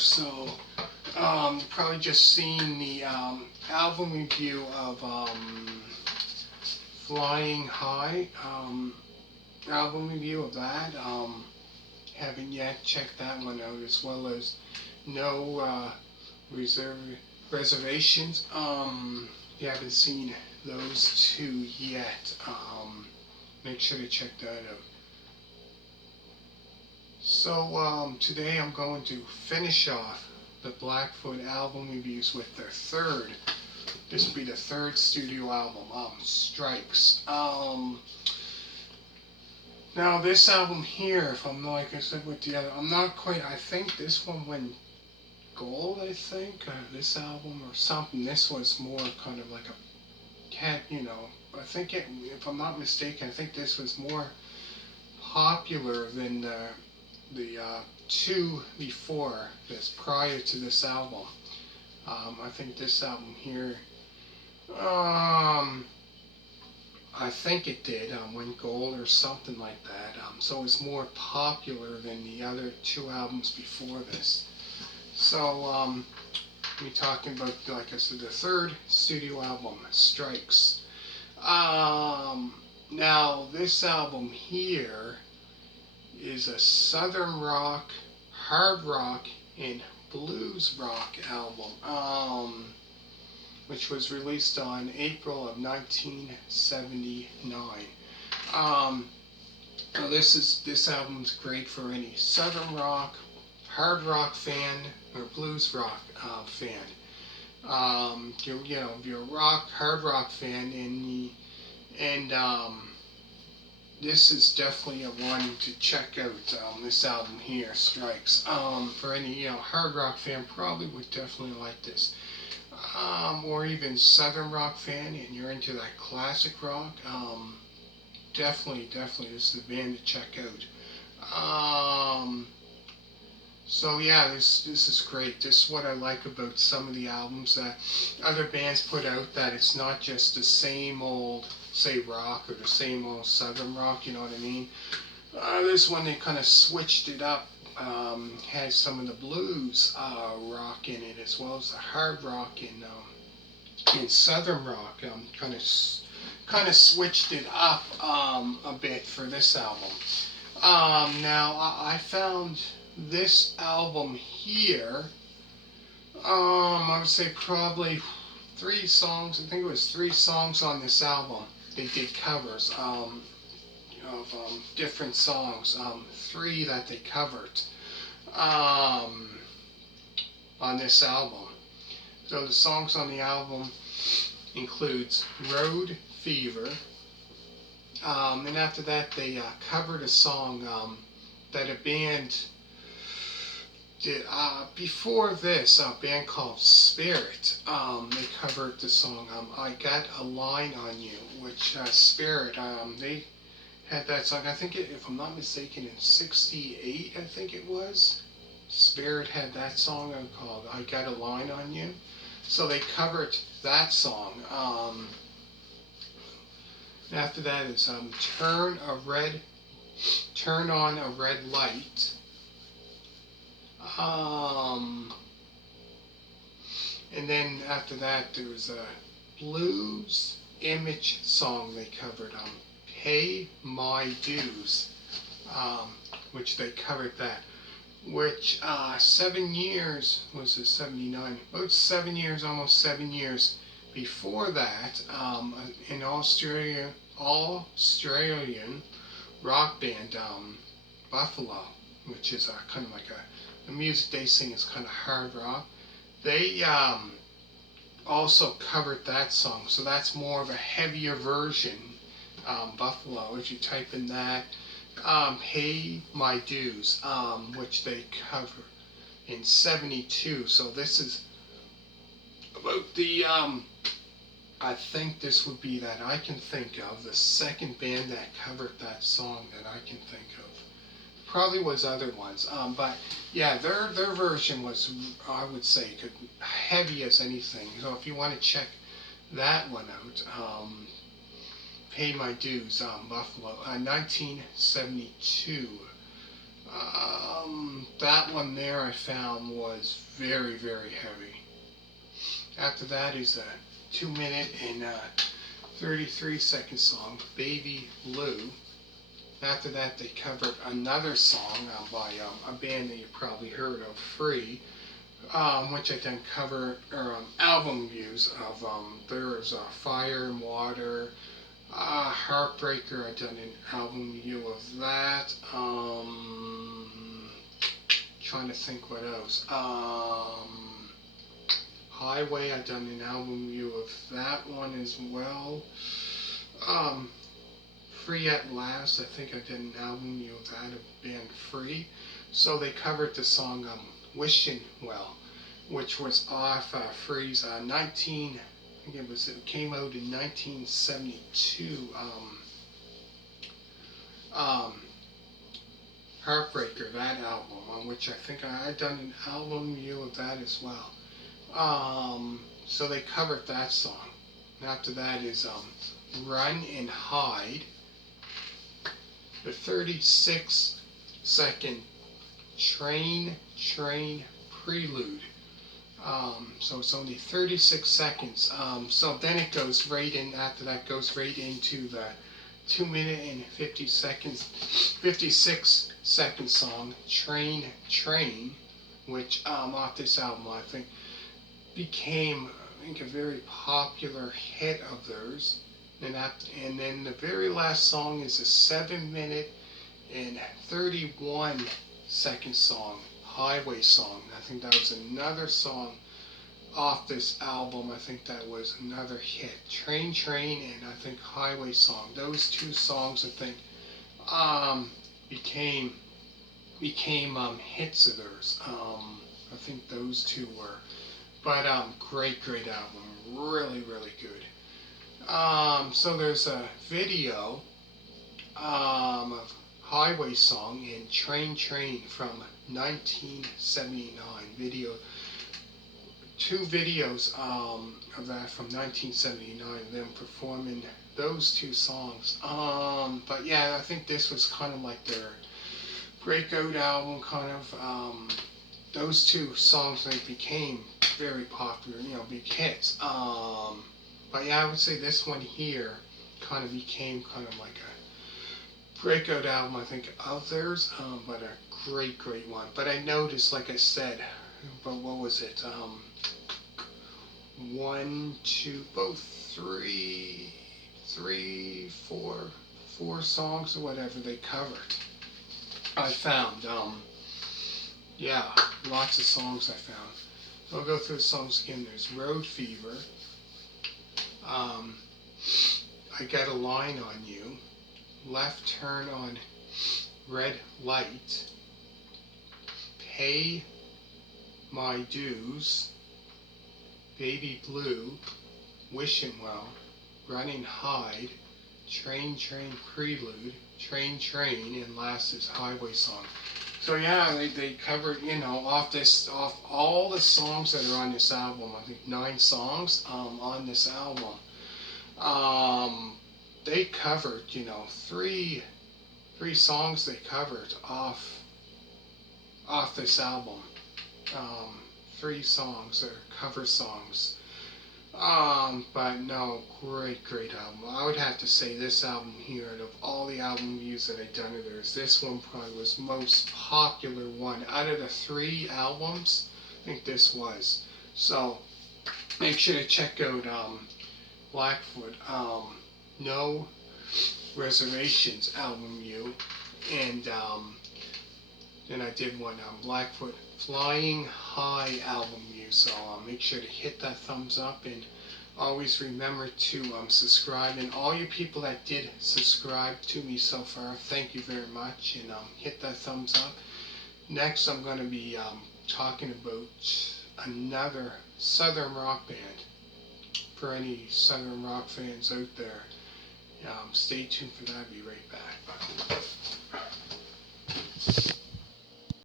So you've probably just seen the album review of Flying High, album review of that. Haven't yet checked that one out, as well as No reserve Reservations. You haven't seen those two yet. Make sure to check that out. So today I'm going to finish off the Blackfoot album reviews with their third. This will be the third studio album, Strikes. Now this album here, if I'm like I said with the other, I'm not quite. I think this one went gold. I think this album or something. This was more kind of like a cat, I think if I'm not mistaken, I think this was more popular than the two before this, prior to this album. I think this album here, I think it did win gold or something like that. So it's more popular than the other two albums before this. So we're talking about, like I said, the third studio album, Strikes. Now this album here is a southern rock, hard rock, and blues rock album, which was released on April of 1979. This album's great for any southern rock, hard rock fan, or blues rock fan. If you're a hard rock fan, and this is definitely a one to check out. This album here, Strikes. For any hard rock fan, probably would definitely like this. Or even southern rock fan, and you're into that classic rock. Definitely, this is a band to check out. So yeah, this is great. This is what I like about some of the albums that other bands put out, that it's not just the same old, say, rock, or the same old southern rock, you know what I mean? This one, they kind of switched it up, had some of the blues rock in it, as well as the hard rock and southern rock. Kind of switched it up a bit for this album. Now I found this album here, I would say probably 3 songs. I think it was 3 songs on this album. They did covers of different songs. 3 that they covered on this album. So the songs on the album includes Road Fever, and after that they covered a song that a band did before this, a band called Spirit. They covered the song I Got a Line on You, which Spirit, they had that song, I think if I'm not mistaken, in 68, I think it was. Spirit had that song called I Got a Line on You. So they covered that song. After that is Turn on a Red Light. And then after that there was a blues image song they covered, Pay My Dues, which they covered that, which 7 years, was it 79, about 7 years, almost 7 years before that, an Australian rock band, Buffalo, which is kind of like the music they sing is kind of hard rock. They also covered that song, so that's more of a heavier version. Buffalo, if you type in that, Pay My Dues, which they cover in 72. So this is about the, I think this would be, that I can think of, the second band that covered that song that I can think of. Probably was other ones, but yeah, their version was, I would say, heavy as anything. So if you want to check that one out, Pay My Dues, Buffalo, 1972. That one there I found was very, very heavy. After that is a 2 minute and 33-second song, Baby Blue. After that they covered another song by a band that you probably heard of, Free, which I then covered album views of. There's Fire and Water, Heartbreaker. I done an album review of that. Trying to think what else. Highway. I done an album review of that one as well. Free at Last. I think I did an album review of that, a band Free. So they covered the song Wishing Well, which was off Free's 19. I think it came out in 1972. Heartbreaker, that album, on which I think I had done an album review of that as well. So they covered that song. And after that is Run and Hide, the 36-second Train Prelude. So it's only 36 seconds. So then it goes right in, after that goes right into the 2 minute and 56-second song, Train, which off this album I think became a very popular hit of theirs. And then the very last song is a 7 minute and 31-second song, Highway Song. I think that was another song off this album. I think that was another hit. Train, and I think Highway Song. Those two songs I think became hits of theirs. I think those two were. But great album. Really, really good. So there's a video of Highway Song and Train from 1979 video. Two videos of that from 1979, them performing those two songs. But yeah, I think this was kind of like their breakout album, kind of. Those two songs, they became very popular, big hits. But yeah, I would say this one here kind of became kind of like a breakout album, I think, of theirs, but a great one. But I noticed, like I said, but what was it? Four songs or whatever they covered. I found, yeah, lots of songs I found. I'll go through the songs again. There's Road Fever. I Got a Line on You. Left Turn on Red Light. Pay My Dues. Baby Blue. Wishing Well. Running Hide. Train Prelude. Train, and last is Highway Song. So yeah, they covered, off all the songs that are on this album. I think 9 songs on this album. They covered, 3 songs they covered off this album. 3 songs are cover songs. But no, great album. I would have to say this album here, out of all the album reviews that I've done of theirs, this one probably was most popular one. Out of the 3 albums, I think this was. So, make sure to check out Blackfoot, No Reservations album review, and then I did one Blackfoot Flying High album review. So make sure to hit that thumbs up, and always remember to subscribe. And all you people that did subscribe to me so far, thank you very much, and hit that thumbs up. Next, I'm going to be talking about another Southern rock band. For any Southern rock fans out there, stay tuned for that. I'll be right back.